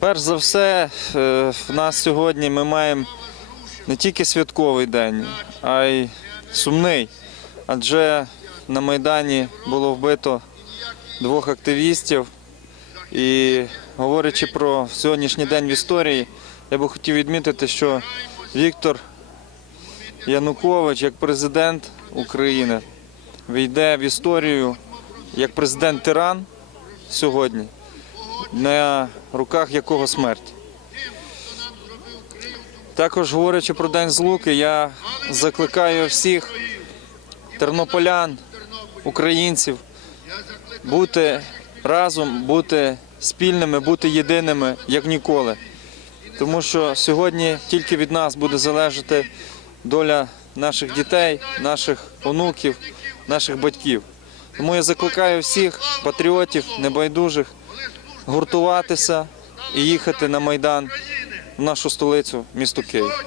Перш за все, е, в нас сьогодні ми маємо не тільки святковий день, а й сумний. Адже на Майдані було вбито двох активістів. І говорячи про сьогоднішній день в історії, я би хотів відмітити, що Віктор Янукович, як президент України, війде в історію як президент-тиран сьогодні, на руках якого смерть. Також говорячи про День Злуки, я закликаю всіх тернополян, українців бути разом, бути спільними, бути єдиними, як ніколи. Тому що сьогодні тільки від нас буде залежати доля наших дітей, наших онуків, наших батьків. Тому я закликаю всіх патріотів, небайдужих гуртуватися і їхати на Майдан в нашу столицю, місто Київ.